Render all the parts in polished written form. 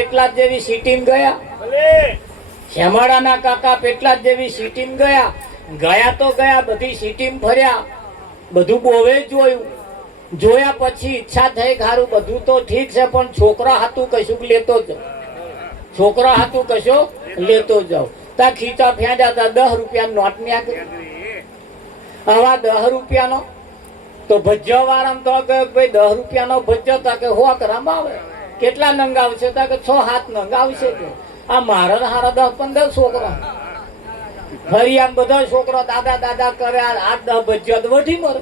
પેટલાદ જેવી સિટીમ ગયા, શેમાડાના કાકા પેટલાદ જેવી સિટીમ ગયા. ગયા તો ગયા, બધી સિટીમ ફર્યા, બધું બોવે જોયું. જોયા પછી ઈચ્છા થઈ ખારું બધું તો ઠીક છે, પણ છોકરા હાથું કશુંક લેતો જાવ, છોકરા હાથું કશો લેતો જાવ. તા ખીચા ફેંડ્યા તા 10 રૂપિયા નોટ ની આગળ. આવા 10 રૂપિયાનો તો ભજ્યા વાળા તો ભાઈ 10 રૂપિયાનો ભજ્યો તા કે 100 ગ્રામ આવે. કેટલા નંગ આવશે તા કે 6-7 નંગ આવશે. આ મારા હારા 10-15 છોકરા ફરી આમ બધા છોકરા દાદા દાદા કરે. 8-10 ભજ્યા તો વધી મરે.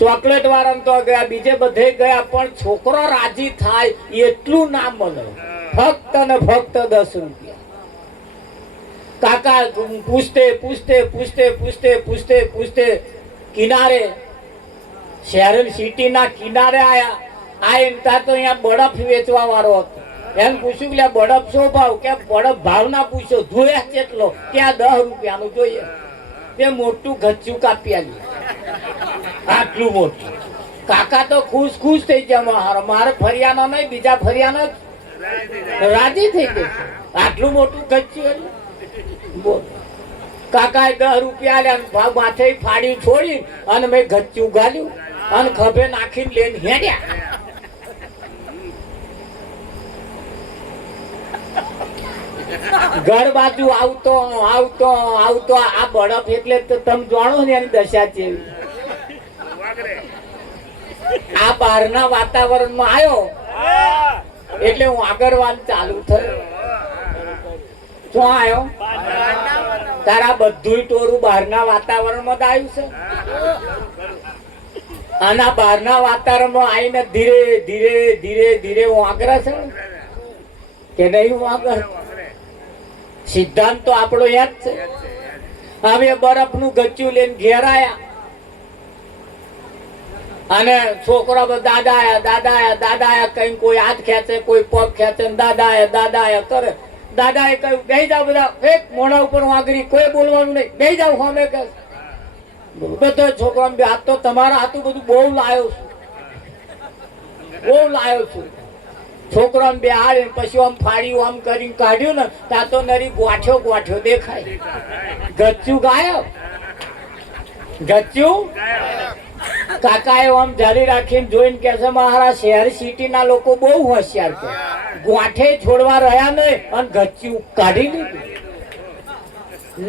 ચોકલેટ વાળા તો ગયા, બીજે બધે ગયા, પણ છોકરો રાજી થાય એટલું ના મળે. ફક્ત ને ફક્ત 10 રૂપિયા. કાકા પૂછતે પૂછતે પૂછતે પૂછતે પૂછતે પૂછતે કિનારે શહેર સિટી ના કિનારે આયા. આ એમતા તો અહીંયા બરફ વેચવા વાળો હતો. એમ પૂછ્યું કે બરફ શું ભાવ? કે બરફ ભાવ ના પૂછો, જોયા કેટલો? ત્યાં 10 રૂપિયાનું જોઈએ. તે મોટું ગચ્ચું કાપી આવ્યું, આટલું મોટું. કાકા તો ખુશ ખુશ થઈ ગયા. મારે ફરિયાનો નહીં, બીજા ફરિયાનો રાજી થઈ ગયો. આટલું મોટું ગચ્ચું. કાકાએ 10 રૂપિયા આલ્યા, માથે ફાડ્યું છોડી અને મેં ગચ્ચું ગાલ્યું અને ખભે નાખીને લઈને હેડ્યા. ઘર બાજુ આવતો આવતો આવતો આ બરફ એટલે તો તમે જાણો ને એની દશા છે. આ બહારના વાતાવરણમાં આવ્યો એટલે હું આગળવાન ચાલુ થયો. શું આવ્યો? તારા બધું ટોરું બહારના વાતાવરણમાં જ આવ્યું છે. આના બહારના વાતાવરણમાં આવીને ધીરે ધીરે ધીરે ધીરે હું આગળ છે કે નહીં? હું આગળ. સિદ્ધાંત તો આપણો યાદ છે. હવે બરફનું ગચ્ચું લઈને ઘેર આયા અને છોકરા દાદા આયા દાદા આયા દાદા આયા કઈ કોઈ હાથ ખેંચે, કોઈ પગ ખેંચે, દાદા આયા કરે. દાદાએ કહ્યું બેહી જાવ બધા, એક મોઢા ઉપર વાગરી, કોઈ બોલવાનું નહીં, બેહી જાવ. સામે કે બધો છોકરા હાથ તો તમારા હાથું બધું બહુ લાયો છું, બહુ લાયો છું. છોકરા બે હારે પછી આમ ફાડ્યું, આમ કરીને કાઢ્યું ને ત્યાં તો નરી ગોઠ્યો ગોઠ્યો દેખાય. ગચ્ચું ગાયબ, ગચ્ચું. કાકાએ આમ જારી રાખીને જોઈને કે છે મારા શહેર સિટી ના લોકો બહુ હોશિયાર છે. ગોઠે છોડવા રહ્યા નહીં અને ગચ્ચું કાઢી લીધું.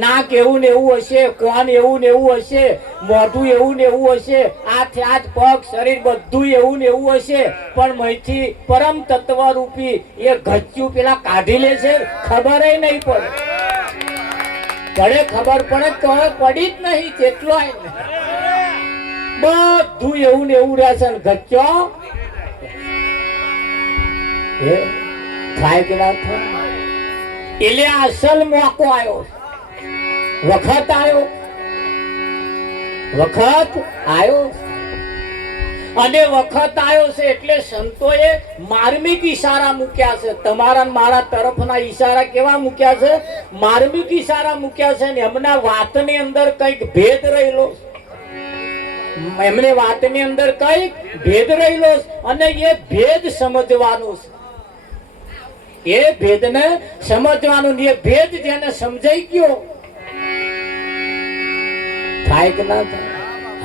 નાક એવું ને એવું હશે, કોન એવું ને એવું હશે, મોઢું એવું ને એવું હશે, હાથ પગ શરીર બધું એવું ને એવું હશે, પણ મહીથી પરમ તત્વ રૂપી એ ગચ્ચું પેલા કાઢી લે છે. ખબર નહીં પડે. ભલે ખબર પડે તો પડી જ નહીં. જેટલો બધું એવું ને એવું રહેશે. ગચ્ચો થાય કે ના થાય? એટલે અસલ મોકો આવ્યો, વખત આવ્યો, વખત આવ્યો. અને વખત આવ્યો છે એટલે સંતોએ માર્મિક ઈશારા મૂક્યા છે. તમારા મારા તરફના ઈશારા કેવા મૂક્યા છે? માર્મિક ઈશારા મૂક્યા છે. ને એમના વાતની અંદર કઈક ભેદ રહેલો, એમને વાતની અંદર કઈક ભેદ રહેલો અને એ ભેદ સમજવાનો છે. એ ભેદને સમજવાનું. એ ભેદ જેને સમજાઈ ગયો થાય કે ના થાય?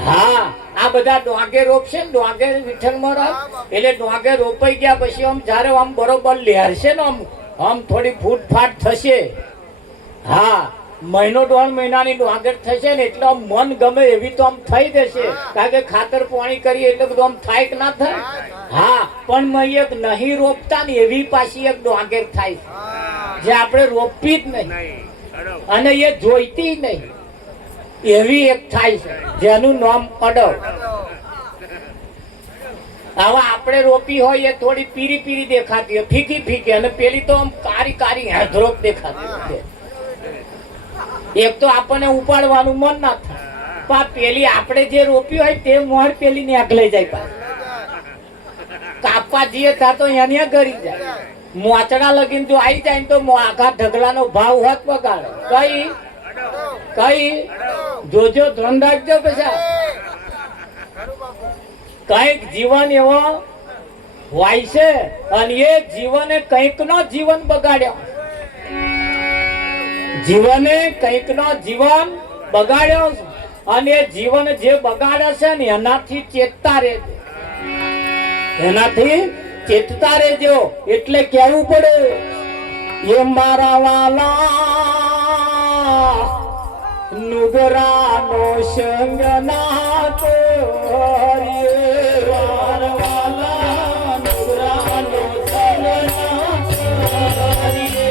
હા, આ બધા ડોંગે રોપશે ને, ડોંગે વિઠ્ઠલ મહારાજ એટલે ડોંગે રોપાઈ ગયા પછી આમ જયારે આમ બરોબર લહેરશે ને, આમ થોડી ફૂટફાટ થશે. હા, 1.5 મહિનાની ડોંગર થશે ને એટલે આમ મન ગમે એવી તો આમ થઈ જશે. કારણ કે ખાતર પાણી કરીએ એટલે બધું આમ થાય કે ના થાય? હા, પણ મેં એક નહીં રોપતા ને એવી પાછી એક ડોંગર થાય જે આપણે રોપી જ નહીં અને એ જોઈતી નહીં એવી એક થાય છે જેનું નામ અડવ. હવે આપણે રોપી હોય એ થોડી પીરી પીરી દેખાતી હોય, ફીકી ફીકી, અને પેલી તો આમ કારી કારી હેધરોક દેખાતી. એક તો આપણને ઉપાડવાનું મન ના થાય, પણ પેલી આપણે જે રોપી હોય તે મોર પેલી ને આગળ જાય. કાપવા જઈએ ત્યાં તો એને ગરી જાય. મોચડા લગીને જો આવી જાય તો આખા ઢગલાનો ભાવ હોત બગાડે. કઈ કઈ જોજો, ધ્યાન રાખજો. પછી કઈક જીવન એવો હોય છે અને એ જીવને કંઈક નો જીવન બગાડ્યો, જીવને કંઈક નો જીવન બગાડ્યો અને એ જીવન જે બગાડે છે ને એનાથી ચેતતા રહેજો, એનાથી ચેતતા રહેજો. એટલે કહેવું પડે એ મારા વાલા નુગરાનો સંગ ના કરીએ, મારા વાલા નુગરાનો સંગ ના કરીએ.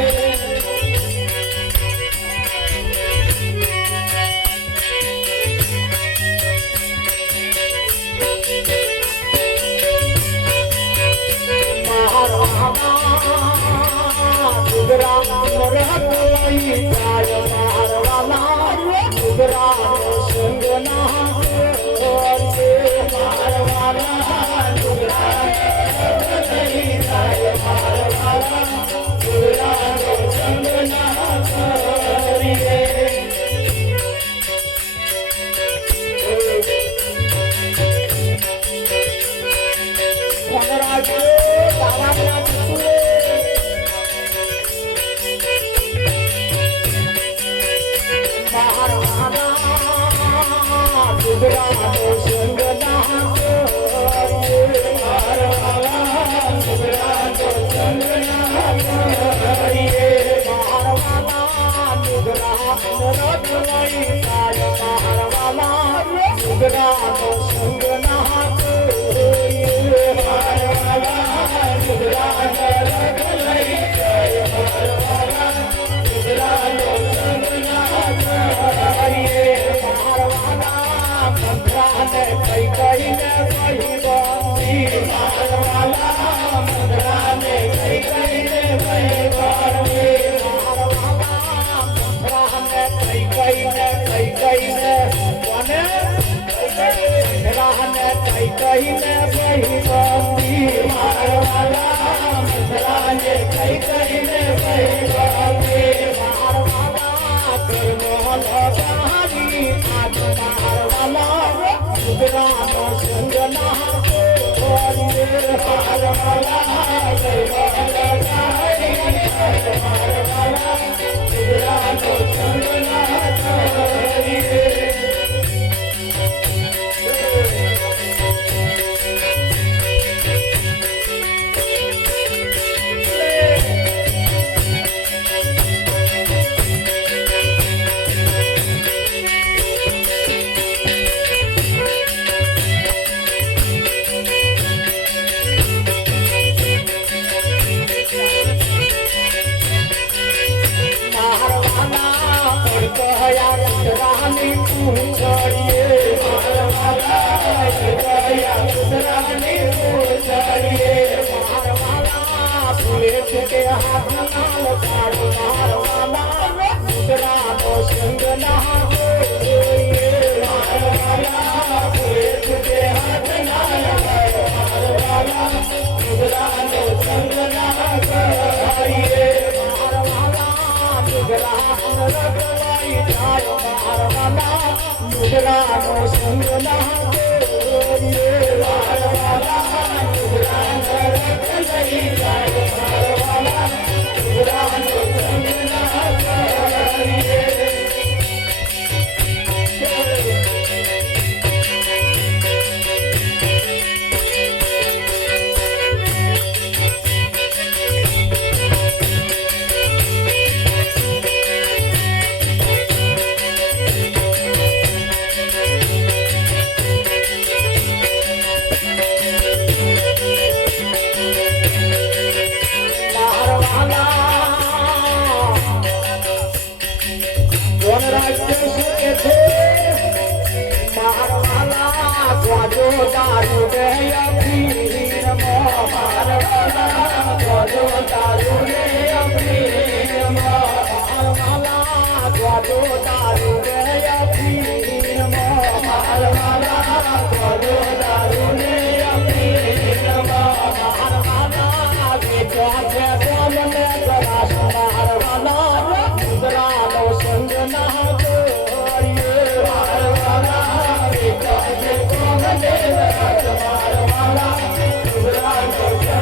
Thank you.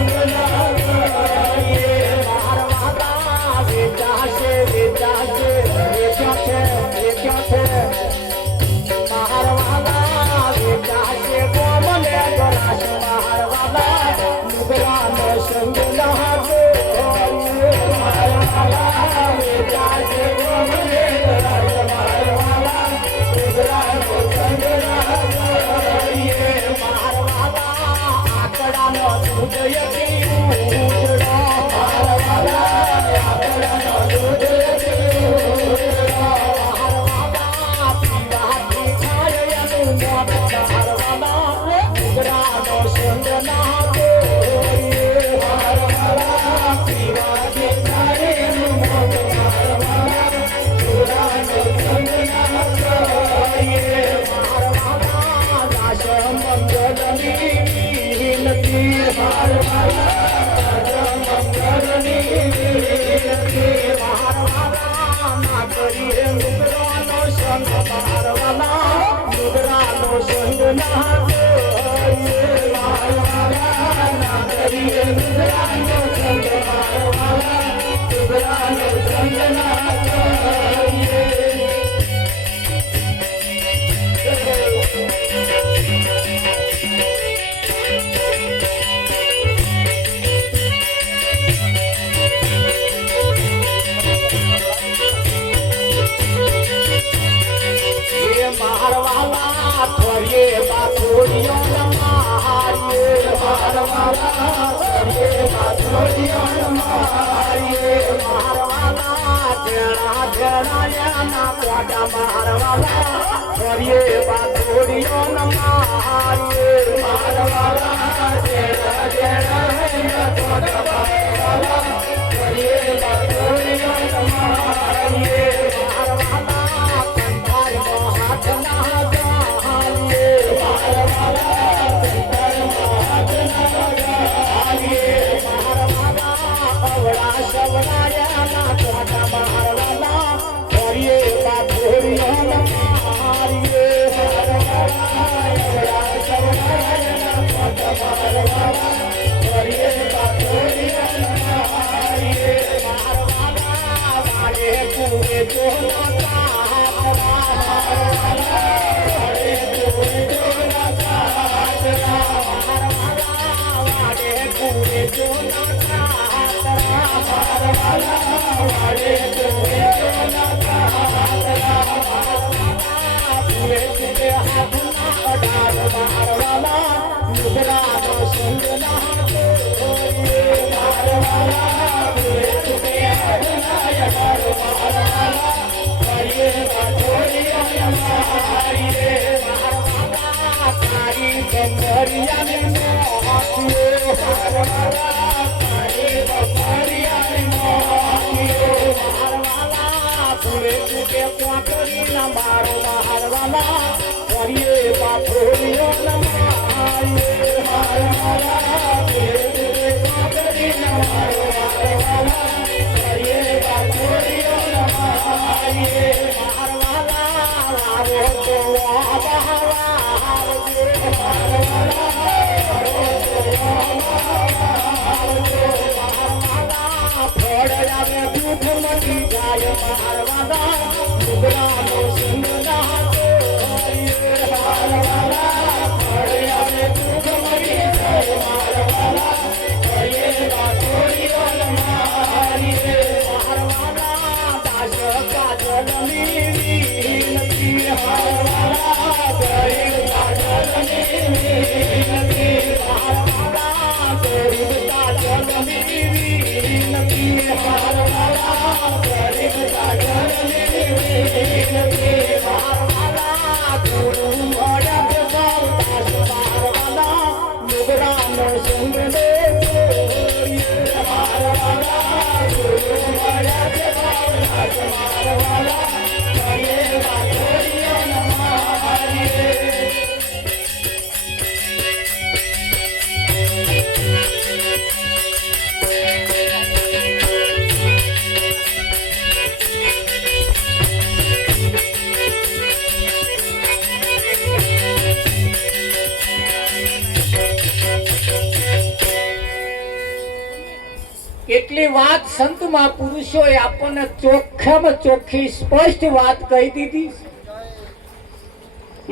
એટલી વાત સંત મહાપુરુષોએ આપણને ચોખ્ખામાં ચોખ્ખી સ્પષ્ટ વાત કહી દીધી.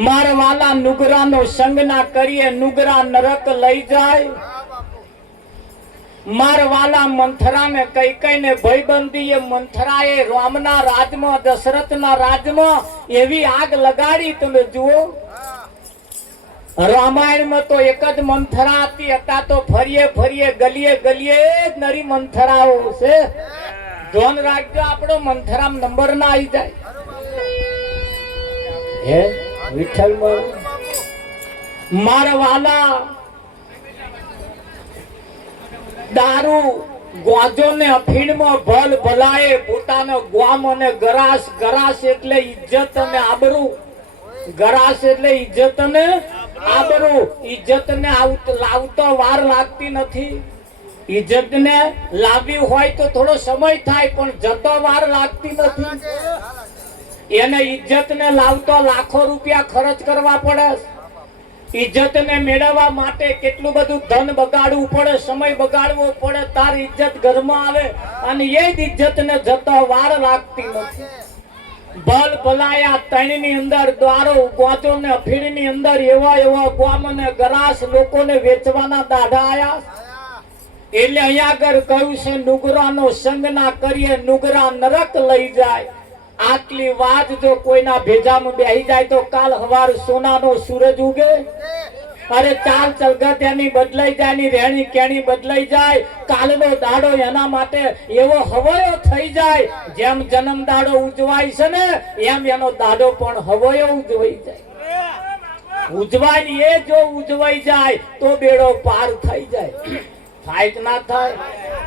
મારા વાલા નુગરાનો સંગ ના કરીએ, નુગરા નરક લઈ જાય. મારા વાલા મંથરાને કઈ કઈને ભયબંધીએ મંથરાએ રામના રાજમાં, દશરથના રાજમાં એવી આગ લગાડી. તમે જુઓ, રામાયણમાં તો એક જ મંથરા હતી, હતા તો ફરીએ ફરીએ ગલીએ ગલીએ જ નરી મંથરાઓ છે. ધ્યાન રાખજો, આપણો મંથરામ નંબર ના આવી જાય. હે વિઠ્ઠલ મારા વાલા દારૂ ગોજો ને અફીણમાં ભલ ભલાએ પોતાનો ગ્વામ અને ગરાસ, ગરાસ એટલે ઇજ્જત અને આબરૂ, ગરાસ એટલે ઇજ્જત અને આબરૂ. ઇજ્જત ને લાવતો વાર લાગતી નથી. ઇજ્જત ને લાવવી હોય તો થોડો સમય થાય, પણ જતો વાર લાગતી નથી. એને ઇજ્જત ને લાવતો લાખો રૂપિયા ખર્ચ કરવા પડે. ઇજ્જત ને મેળવવા માટે કેટલું બધું ધન બગાડવું પડે, સમય બગાડવો પડે, તાર ઇજ્જત ઘરમાં આવે. અને એ જ ઇજ્જત ને જતો વાર લાગતી નથી. ભલ ભલાયા તણની અંદર દ્વારો ગોજો ને અફીણની અંદર એવા એવા ગ્વામ અને ગરાસ લોકોને વેચવાના દાઢા આયા. એટલે અહીંયા આગળ કહ્યું છે, નુગરાનો સંગ ના કરીએ, નુગરા નરક લઈ જાય. આટલી વાત જો કોઈના ભેજામાં બેહી જાય તો કાલ હવાર સોનાનો સૂરજ ઉગે. અરે ચાલ ચલગત્યાની બદલાઈ જાય ની રહેણી કેણી બદલાઈ જાય કાલનો દાડો એના માટે એવો હવયો થઈ જાય જેમ જન્મ દાડો ઉજવાય છે ને એમ એનો દાડો પણ હવયો ઉજવાઈ જાય ઉજવાય એ જો ઉજવાઈ જાય તો બેડો પાર થઈ જાય થાય કે ના થાય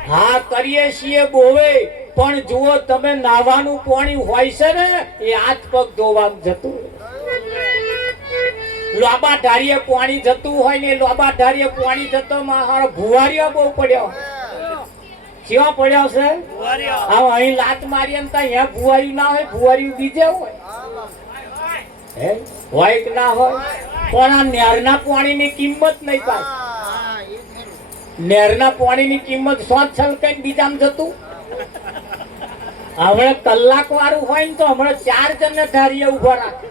હા કરીએ છીએ બોવે પણ જુઓ તમે નાવાનું પાણી હોય છે ને એ હાથ પગ ધોવામાં જતું લોબા ઢારીએ પાણી જતું હોય ને લોબા ઢારીએ પાણી જતો મારો ભુવારીઓ બહુ પડ્યો કેવા પડ્યો છે આ અહીં લાત મારીએ ને ત્યાં ભુવારી ના હોય ભુવારી બીજે હોય હે હોય કે ના હોય પણ આ નેરના પાણીની કિંમત નહીં પાછી નેરના પાણીની કિંમત 100 છલકાઈ બીજામાં જતું હવે કલાક વાળું હોય ને તો હમણાં 4 જણને ઢારીએ ઉભા રાખે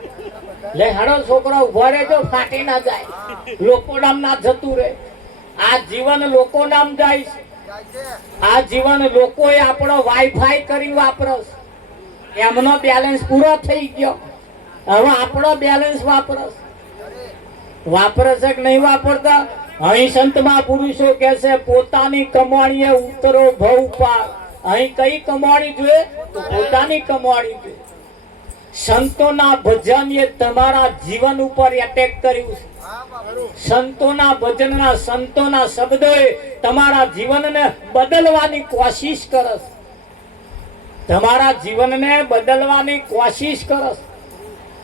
લે હાડો છોકરા ઉભા રહેજો ફાટી ના જાય લોકો નામ ના જતું રહે આ જીવન લોકો નામ જાય છે આ જીવન લોકોએ આપણો વાઈફાઈ કરી વાપરસ એમનો બેલેન્સ પૂરો થઈ ગયો હવે આપણો બેલેન્સ વાપરસ કે નહીં વાપરતા અહીં સંત મહાપુરુષો કહે છે પોતાની કમાણીએ ઉતરો ભવ પાર અહીં કઈ કમાણી જોઈએ તો પોતાની કમાણી જોઈએ સંતોના ભજન એ તમારા જીવન ઉપર એટેક કર્યું છે સંતોના ભજનના સંતોના શબ્દોએ તમારા જીવનને બદલવાની કોશિશ કરે તમારા જીવનને બદલવાની કોશિશ કરે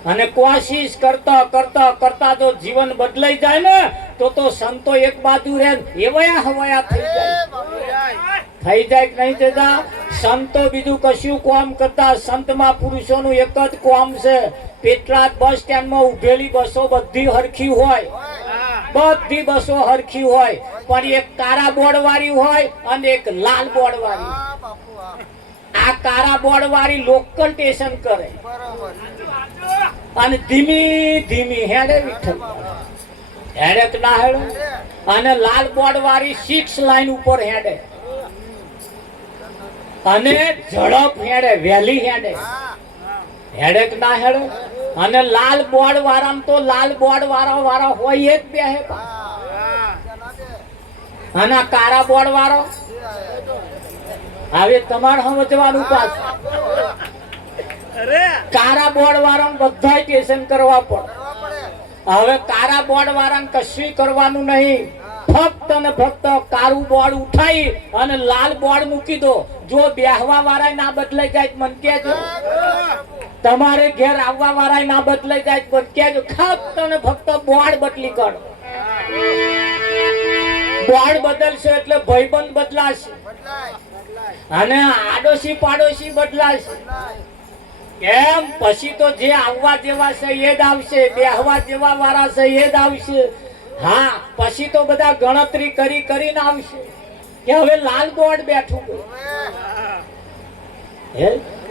અને કોશિશ કરતા કરતા કરતા જો જીવન બદલાઈ જાય ને તો સંતો એક બાજુ રહે એવયા હવયા થઈ જાય કે નહીં થતા સંતો બીજું કશું કામ કરતા સંતમાં પુરુષોનું એક જ કામ છે પેટલાદ બસ સ્ટેન્ડમાં ઉભેલી બસો બધી હરખી હોય બધી બસો હરખી હોય પણ એક કાળા બોર્ડ વાળી હોય અને એક લાલ બોર્ડ વાળી આ કાળા બોર્ડ વાળી લોકલ સ્ટેશન કરે અને ધીમી ધીમી હેડે વિઠ્ઠલ હેડે ના હેડે અને લાલ બોર્ડ વાળી 6 લાઈન ઉપર હેડે અને ઝડપ હેડે વેલી હેડે કે ના હેડે અને લાલ બોર્ડ વાળા તો લાલ બોર્ડ વાળા હોય એક બે હે અને કાળા બોર્ડ વાળો હવે તમારે સમજવાનું પાછું કાળા બોર્ડ વાળાને બધા સ્ટેશન કરવા પડે હવે કાળા બોર્ડ વાળાને કશું કરવાનું નહીં ફક્ત ને ફક્ત કાળું બોર્ડ ઉઠાઈ અને લાલ બોર્ડ મૂકી દો જો બેહવા વાળા ના બદલાઈ જાય મન કહેજો તમારે ઘેર આવવા વાળા ના બદલાઈ જાય મન કહેજો ફક્ત ને ફક્ત બોર્ડ બદલી કરો બોર્ડ બદલશે એટલે ભાઈબંધ બદલાશે અને આડોશી પાડોશી બદલાશે કેમ પછી તો જે આવવા જેવા છે એ જ આવશે બેહવા જેવા વાળા છે એ જ આવશે હા પછી તો બધા ગણતરી કરીને આવશે કે હવે લાલ બોર્ડ બેઠું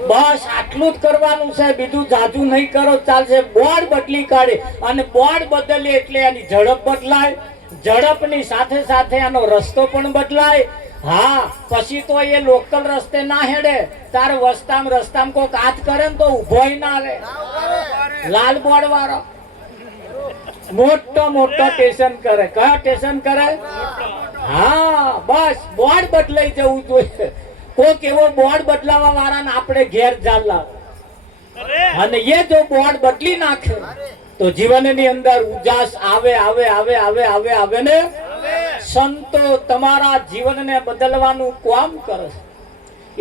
બસ આટલું જ કરવાનું છે બીજું જાજુ નહીં કરો ચાલશે બોર્ડ બદલી કાઢે અને બોર્ડ બદલે એટલે એની ઝડપ બદલાય ઝડપની સાથે સાથે એનો રસ્તો પણ બદલાય હા પછી તો એ લોકલ રસ્તે ના હેડે તાર રસ્તામાં કોક હાથ કરે ને તો ઉભોય ના રે લાલ બોર્ડ વાળો મોટો સ્ટેશન કરે કયા સ્ટેશન કરે હા બસ બોર્ડ બદલાઈ જવું જોઈએ કોક એવો બોર્ડ બદલાવા વાળાને આપણે ઘેર ચાલવા અને એ જો બોર્ડ બદલી નાખે તો જીવનની અંદર ઉજાસ આવે ને સંતો તમારા જીવનને બદલવાનું કામ કરે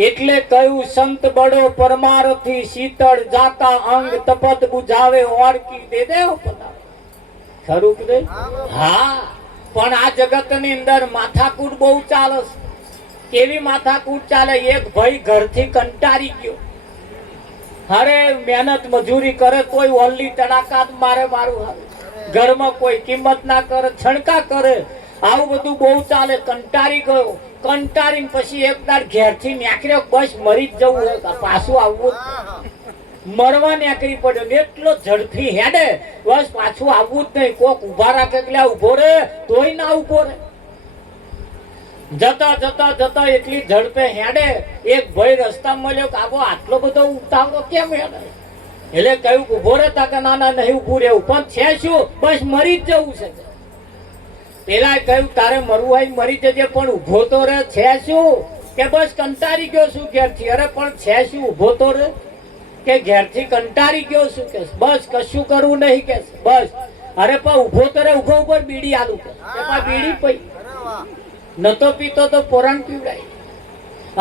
એટલે કહ્યું સંત બડો પરમારથી શીતળ જાતા અંગ તપત બુઝાવે ઓરકી દે દેવ પધારે ખરું કે હા પણ આ જગતની અંદર માથાકૂટ બહુ ચાલે કેવી માથાકૂટ ચાલે એક ભાઈ ઘરથી કંટાળી ગયો અરે મહેનત મજૂરી કરે કોઈ ઓનલી તડાકા મારે મારું ઘરમાં કોઈ કિંમત ના કરે છણકા કરે આવું બધું બહુ ચાલે કંટાળી ગયો કંટાળીને પછી એક દાડ ઘેરથી નીકળ્યો બસ મરી જ જવું હોય પાછું આવવું મરવા નીકળી પડ્યો ને એટલો ઝડપી હેડે બસ પાછું આવવું જ નહીં કોક ઉભા રાખે એટલે ઉભો રે તોય ના ઉભો રે જતા એટલી ઝડપે હેડે એક ભાઈ રસ્તા મળ્યો કે આવો આટલો બધો ઉતાવળો કેમ હેડે એટલે કહ્યું ઉભો રહેતા કે ના નહીં ઉભું રહેવું પણ છે શું બસ મરી જ જવું છે પેલા કહ્યું તારે મરવું હોય મરી જજે, પણ ઊભો તો રે. છે શું? કે બસ કંટાળી ગયો છું ઘેરથી. અરે પણ છે શું? ઊભો તો રે. કે ઘેરથી કંટાળી ગયો છું કે બસ કશું કરવું નહીં કે બસ. અરે પણ ઊભો તો રે. ઊભો ઉપર બીડી આલું કે બીડી પઈ નતો પીતો તો પોરાણ પીવડાય.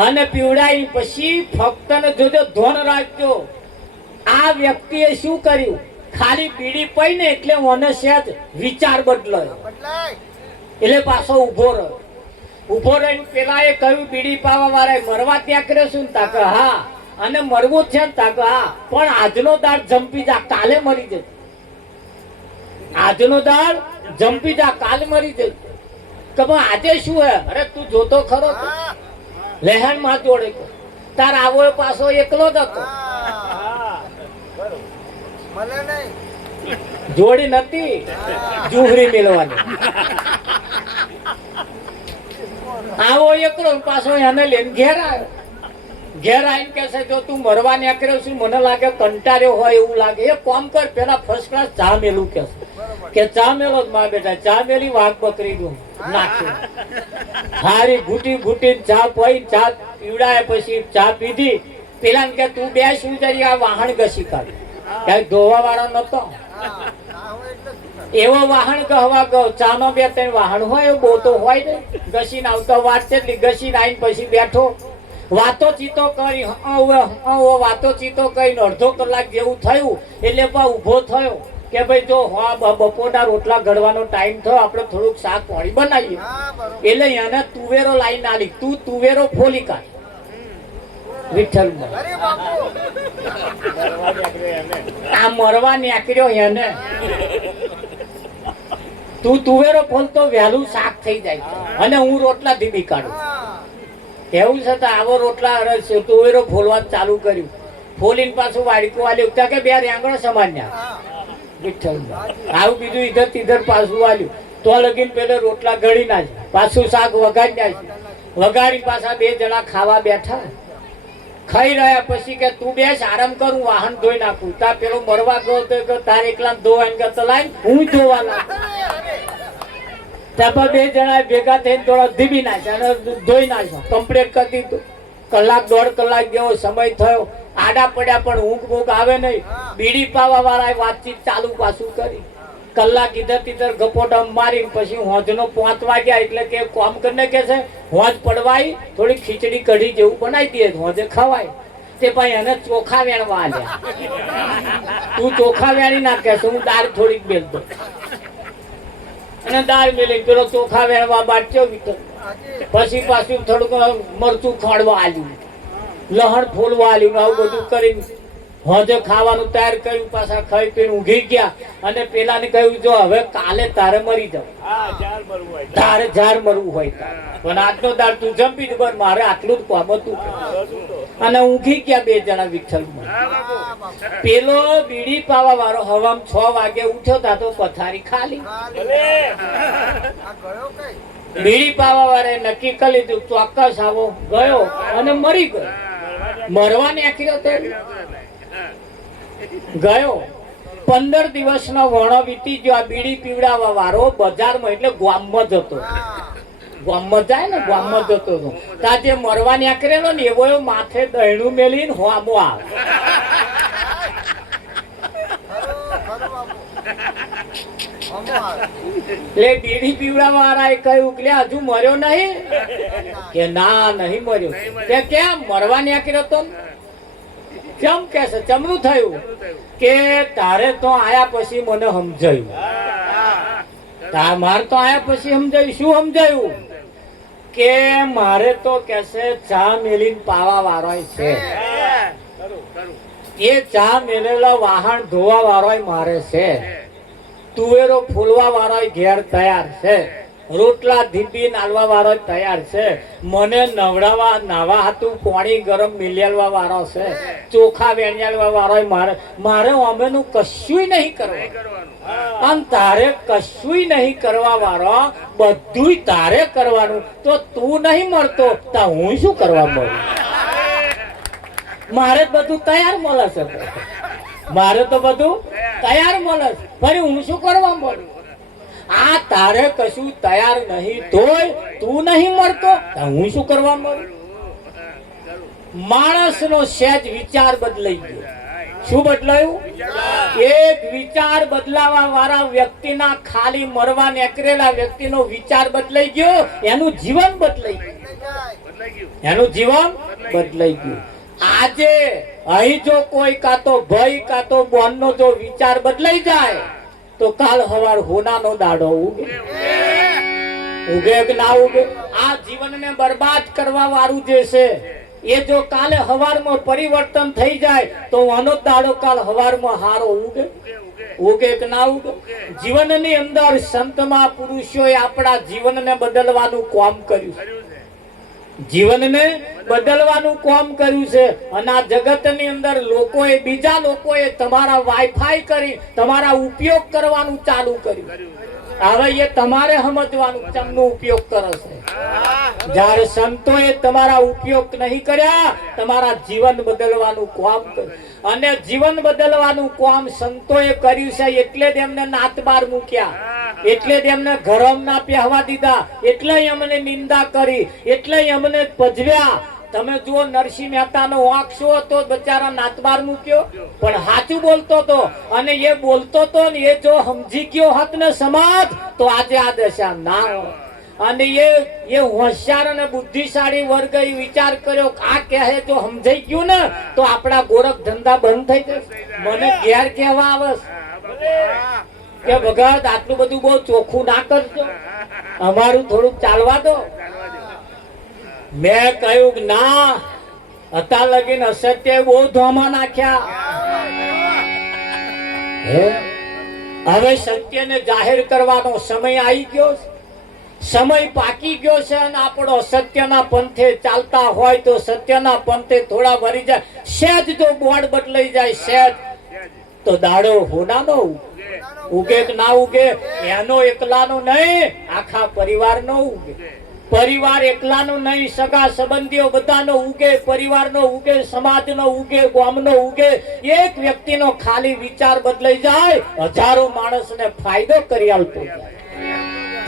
અને પીવડાઈ પછી ફક્ત ને જોજો ધોન રાખજો. આ વ્યક્તિએ શું કર્યું? ખાલી બીડી પઈ ને એટલે મને સહેજ વિચાર બદલાયો, એટલે પાછો ઉભો રહ્યો. ઉભો રહીને પેલા એ કહ્યું બીડી પાવા વાળા મરવા ત્યાં કરે શું? તાકે હા. અને મરવું છે ને? તાકે હા. પણ આજનો દાડ જંપી જા, કાલે મરી જશે. આજનો દાડ જંપી જા, કાલે મરી જશે. કે આજે શું હે? અરે તું જોતો ખરો લહેણ માં જોડે તાર આવો પાછો એકલો જ હતો, જોડી નથી જુહરી મેળવાની. આવો એકલો પાછો એને લઈને ઘેર આવ્યો. ઘેર આવીને કે છે જો તું મરવા નીકળ્યો છું, મને લાગે કંટાળ્યો હોય એવું લાગે. એ કામ કર, પેલા ફર્સ્ટ ક્લાસ ચા મેલું કે ચા મેલો જ માં બેટા. ચા મેલી વાઘ બકરી નું નાખ્યું. હારી ઘૂટી ઘૂટી ચા પી, ચા પીવડાય પછી ચા પીધી. પેલા કે તું બે શું જરી આ વાહણ ઘસી કાઢ. કઈ ધોવા વાળો નતો, એવો વાહણ ગહવા ગયો. ચાનો બે ત્રણ વાહણ હોય બહુ તો હોય ને. ઘસીને આવતો વાત છે, ઘસીને આવીને પછી બેઠો વાતો ચીતો કરી. વાતો ચીતો કરીને અડધો કલાક જેવું થયું એટલે ઉભો થયો કે ભાઈ જો બપોરના રોટલા ઘડવાનો ટાઈમ થયો, આપણે થોડુંક શાક પાણી બનાવીએ. એટલે એને તુવેરો લાઈન આલી, તું તુવેરો ફોલી કાઢ. વિઠ્ઠલ આ મરવા નીકળ્યો એને, તું તુવેરો ફોલતો વહેલું શાક થઈ જાય અને હું રોટલા ધીમી કાઢું. એવું છતાં આવો રોટલા તુવેરો ફોલવા ચાલુ કર્યું. ફોલીને પાછું વાડકું આલ્યું કે બે રેંગણો સમાન્યા. વિઠ્ઠલ આવું બીજું ઈધર તીધર પાછું આલ્યું તો લગીને પેલે રોટલા ગળી નાખ્યા, પાછું શાક વગાડી નાખ્યું. વગાડી પાછા બે જણા ખાવા બેઠા. ખાઈ રહ્યા પછી કે તું બેસ આરામ કરું, વાહન ધોઈ નાખું. તા પેલો મરવા ગયો તો તાર એકલા ધોવાને કે લાઈ હું ધોવા લાગુ. ત્યાં બે જણા ભેગા થઈને થોડા ધીબી નાખ્યા અને ધોઈ નાખ્યા. કમ્પ્લીટ કરી દીધું. કલાક દોઢ કલાક જેવો સમય થયો. આડા પડ્યા પણ ઊંઘ બૂંઘ આવે નહીં. બીડી પાવા વાળા વાતચીત ચાલુ પાછું કરી. કલાક ઇધર તીધર ગપોટમ મારી પછી હોજનો 5 વાગ્યા એટલે કે કામ કરીને કે છે હોજ પડવાય થોડી ખીચડી કઢી જેવું બનાવી દે, હોજે ખવાય. તે ભાઈ એને ચોખા વેણવા આલ્યા. તું ચોખા વેણી નાખે છે, હું દાળ થોડીક મેલ દઉં. અને દાળ મેલી પેલો ચોખા વેણવા બાટજો. પછી પાછું થોડુંક મરચું ખાડવા આલ્યું, લહણ ફોલવા આલ્યું. આવું બધું કરીને હોજે ખાવાનું તૈયાર કર્યું. પાછા ખાઈ પીને ઊંઘી ગયા. અને પેલાને કહ્યું જો હવે કાલે તારે મરી જાવ, તારે જાર મરવું હોય પણ આજનો દાળ તું જંપી દે, મારે આટલું જ કામ હતું. અને ઊંઘી ગયા બે જણા વિઠ્ઠલમાં. પેલો બીડી પાવા વાળો હવામાં 6 વાગે ઉઠ્યો તા તો પથારી ખાલી. બીડી પાવા વાળે નક્કી કરી લીધું ચોક્કસ આવો ગયો અને મરી ગયો. મરવા નીકળ્યો તો ગયો. 15 દિવસનો વણો વીતી ગયો. આ બીડી પીવડાવવા વાળો બજારમાં એટલે ગામમાં જતો, ગામમાં જાય ને ગામમાં જતો હતો. ત્યાં જે મરવા નીકળેલો ને એવો માથે દહીણું મેલીને હોમો આવે. એટલે બીડી પીવડાવવા વાળાએ કહ્યું કે હજુ મર્યો નહીં? કે ના નહીં મર્યો. તે કેમ મરવા નીકળ્યો તો? કેમ કે છે ચમનું થયું? કે તારે તો આયા પછી મને સમજાયું. મારે તો આયા પછી સમજાયું. શું સમજાયું? કે મારે તો કેસે ચા મેલીને પાવા વાળો છે, એ ચા મેલેલા વાહન ધોવા વાળો મારે છે, તુવેરો ફૂલવા વાળો ઘેર તૈયાર છે, રોટલા ધીબી નાલવા વાળો તૈયાર છે, મને નવડાવા નાવા હાથું પાણી ગરમ મિલાવવા વાળો છે, ચોખા વેણ્યાલવા વાળો મારે અમેનું કશું નહીં કરવાનું. અને તારે કશું નહીં કરવા વાળો બધું તારે કરવાનું. તો તું નહીં મળતો તો હું શું કરવા મળું? મારે બધું તૈયાર મળે છે, મારે તો બધું તૈયાર મળે છે, ફરી હું શું કરવા મળું? આ તારે કશું તૈયાર નહીં તોય તું નહીં મળતો, હું શું કરવા મળું? માણસનો સહેજ વિચાર બદલાઈ ગયો. શું બદલાયું? એક વિચાર બદલાવા વાળા વ્યક્તિના, ખાલી મરવા નીકળેલા વ્યક્તિનો વિચાર બદલાઈ ગયો, એનું જીવન બદલાઈ ગયું. એનું જીવન બદલાઈ ગયું. આજે અહીં જો કોઈ કાતો ભય કાતો બોનનો જો વિચાર બદલાઈ જાય તો કાલ હવાર હોનાનો દાડો ઉગે. ઉગે કે ના ઉગે? આ જીવનને બરબાદ કરવા વાળું જે છે એ જો કાલે હવારમાં પરિવર્તન થઈ જાય તો આનો દાડો કાલ હવારમાં હારો ઉગે. ઉગે કે ના ઉગે? જીવનની અંદર સંતમાં પુરુષોએ આપણા જીવનને બદલવાનું કામ કર્યું છે. જીવનને બદલવાનું કામ કર્યું છે. અને આ જગતની અંદર લોકોએ, બીજા લોકોએ તમારા વાઈફાઈ કરી તમારા ઉપયોગ કરવાનું ચાલુ કર્યું. હવે એ તમારે સમજવાનું ચમનો ઉપયોગ કરે છે. જ્યારે સંતોએ તમારા ઉપયોગ નહીં કર્યા, તમારા જીવન બદલવાનું કામ કર્યું. અને જીવન બદલવાનું કામ સંતોએ કર્યું છે એટલે જ એમને નાત બાર મૂક્યા, એટલે જ એમને ગરમ ના પહેવા દીધા, એટલે અમને નિંદા કરી, એટલે અમને પજવ્યા. તમે જુઓ, નરસિંહ મહેતાનો વાંક શું હતો? બચારા નાતબાર મૂક્યો, પણ સાચું બોલતો હતો. અને એ બોલતો હતો ને એ જો સમજી ગયો હોત ને સમાજ, તો આજે આ દશા ના હોત. અને એ હોશિયાર અને બુદ્ધિશાળી વર્ગ એ વિચાર કર્યો કે આ કહે જો સમજાઈ ગયું ને તો આપણા ગોરખ ધંધા બંધ થઈ જશે. મને ઘેર કહેવા આવે કે ભગત આટલું બધું બહુ ચોખ્ખું ના કરજો, અમારું થોડુંક ચાલવા દો. મેં કહ્યું કે ના, અત્યાર લગીને અસત્ય બહુ ધોમાં નાખ્યા. હવે સત્યને જાહેર કરવાનો સમય આવી ગયો છે, સમય પાકી ગયો છે. અને આપણો સત્યના પંથે ચાલતા હોય તો સત્યના પંથે થોડા વરી જાય, સહેજ જો બોર્ડ બદલાઈ જાય સહેજ, તો દાડો હોનાનો ઉગે કે ના ઉગે? એનો એકલાનો નહીં, આખા પરિવારનો ઉગે. પરિવાર એકલાનો નહીં, સગા સંબંધીઓ બધાનો ઉગે, પરિવારનો ઉગે, સમાજનો ઉગે, ગામનો ઉગે. એક વ્યક્તિનો ખાલી વિચાર બદલાઈ જાય, હજારો માણસને ફાયદો કરી આલતો જાય.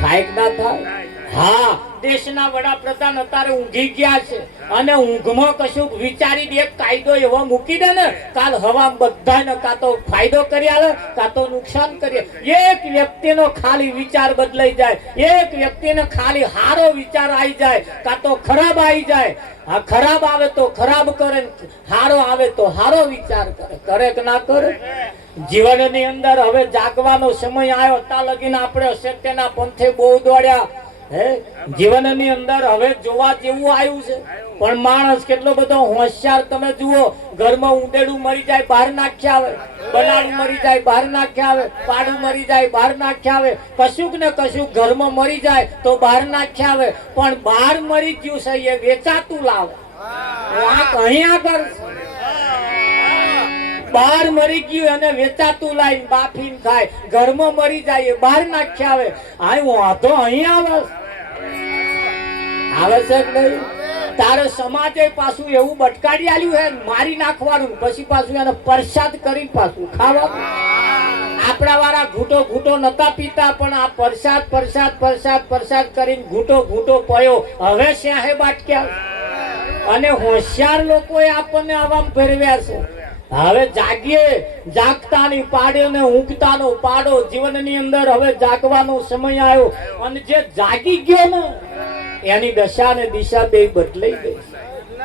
થાય ના થાય? હા, દેશના વડાપ્રધાન અત્યારે ઊંઘી ગયા છે અને ઊંઘમાં કશું વિચારી એક કાયદો એવો મૂકી દે ને, કાલ હવા બધાને કાં તો ફાયદો કરી આલે કાં તો નુકસાન કરી. એક વ્યક્તિનો ખાલી વિચાર બદલાઈ જાય, એક વ્યક્તિને ખાલી હારો વિચાર આવી જાય કાં તો ખરાબ આવી જાય. આ ખરાબ આવે તો ખરાબ કરે, હારો આવે તો હારો વિચાર કરે. કરે કે ના કરે? જીવનની અંદર હવે જાગવાનો સમય આવ્યો. ત્યાં લગીને આપણે અસત્યના પંથે બહુ દોડ્યા. જીવનની અંદર હવે જોવા જેવું આવ્યું છે, પણ માણસ કેટલો બધો હોશિયાર. તમે જુઓ, ઘરમાં ઉંદેડું મરી જાય બહાર નાખ્યા આવે, બલાડું મરી જાય બહાર નાખ્યા આવે, પાડું મરી જાય બહાર નાખ્યા આવે, કશુંક ને કશુંક ઘરમાં મરી જાય તો બહાર નાખ્યા આવે. પણ બહાર મરી ગયું છે એ વેચાતું લાવે. અહીં આગળ બહાર મરી ગયું અને વેચાતું લાવીને બાફીને ખાય, ઘરમાં મરી જાય બહાર નાખ્યા આવે. આ વાંધો અહીં આવે છે કે નહીં? તારે સમાજે પાછું એવું બટકાડી આલ્યું હે, મારી નાખવાનું, પછી પાછું એને પ્રસાદ કરીને પાછું ખાવાનું. આપણા વાળા ઘૂંટો ઘૂંટો નતા પીતા, પણ આ પ્રસાદ પ્રસાદ પ્રસાદ પ્રસાદ કરીને ઘૂંટો ઘૂંટો પયો. હવે સ્યાહે બાટક્યા અને હોશિયાર લોકોએ આપણને આવામ ફેરવ્યા છે. હવે જાગીએ, જાગતાની પાડ્યો ને ઊંઘતાનો પાડો. જીવનની અંદર હવે જાગવાનો સમય આવ્યો. અને જે જાગી ગયો ને એની દશા ને દિશા બે બદલાઈ ગઈ.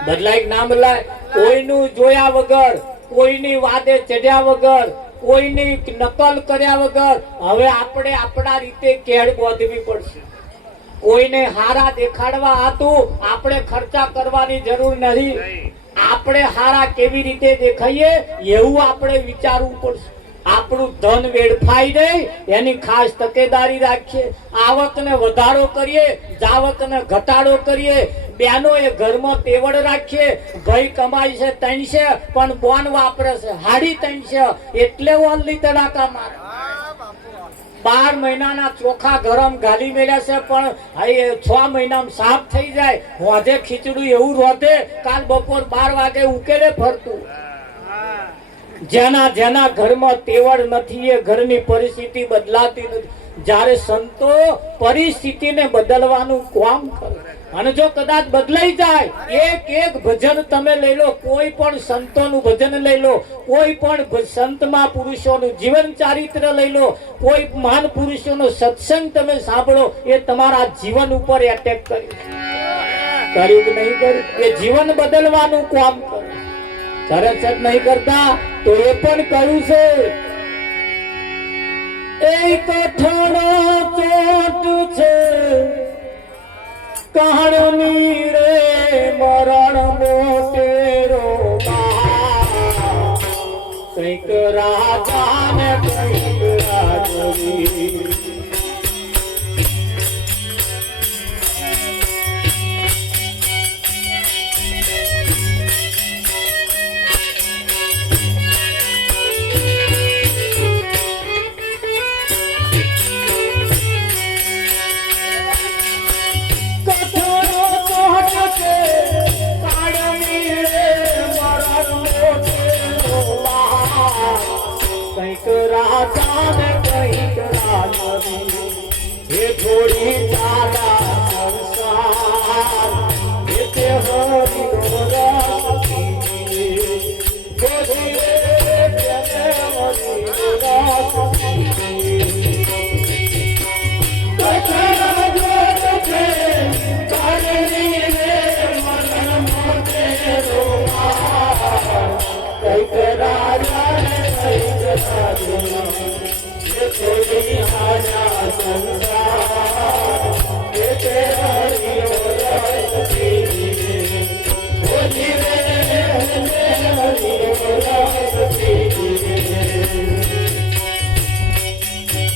બદલાય ના બદલાય? કોઈનું જોયા વગર, કોઈની વાદે ચડ્યા વગર, કોઈની નકલ કર્યા વગર હવે આપણે આપણા રીતે કેળ બાંધવી પડશે. કોઈને હારા દેખાડવા હતું આપણે ખર્ચા કરવાની જરૂર નથી. આપણે હારા કેવી રીતે દેખાઈએ એવું આપણે વિચારવું પડશે. આપણું ધન વેડફાઈ નહીં એની ખાસ તકેદારી રાખીએ. આવકને વધારો કરીએ, જાવકને ઘટાડો કરીએ. બેનો એ ઘરમાં તેવડ રાખીએ. ભાઈ કમાય છે 300 પણ બોન વાપરે છે 350, એટલે ઓનલી તડાકા મારે. 12 મહિનાના ચોખા ગરમ ગાલી મેલ્યા છે, પણ 6 મહિનામાં સાફ થઈ જાય. હોજે ખીચડું એવું રોધે, કાલ બપોર 12 વાગે ઉકેલે ફરતું. જેના જેના ઘરમાં તેવડ નથી એ ઘરની પરિસ્થિતિ બદલાતી નથી. જ્યારે સંતો પરિસ્થિતિને બદલવાનું કામ કરે અને જો કદાચ બદલાઈ જાય, એક ભજન તમે લઈ લો, કોઈ પણ સંતોનું ભજન લઈ લો, કોઈ પણ સંતમાં પુરુષોનું જીવન ચારિત્ર લઈ લો, કોઈ મહાન પુરુષોનો સત્સંગ તમે સાંભળો, એ તમારા જીવન ઉપર એટેક કર્યું કે નહીં કર્યું? એ જીવન બદલવાનું કામ કરે. સરસ જ નહીં કરતા તો એ પણ કહ્યું છે, એક કઠણો ચોટ છે કહાણી રે મરણ મોટેરો કંઈક રાજા ને કંઈક રાજવી. કંઈક રાજા ને કંઈક રાજવી. એ થોડી ચાલા સંસાર એ તે હરિનો રસ પીવે. ગોધીએ તેને હરિનો રસ પીવે. કઠણ જોત છે કાળની રે મન મોટેરો કંઈક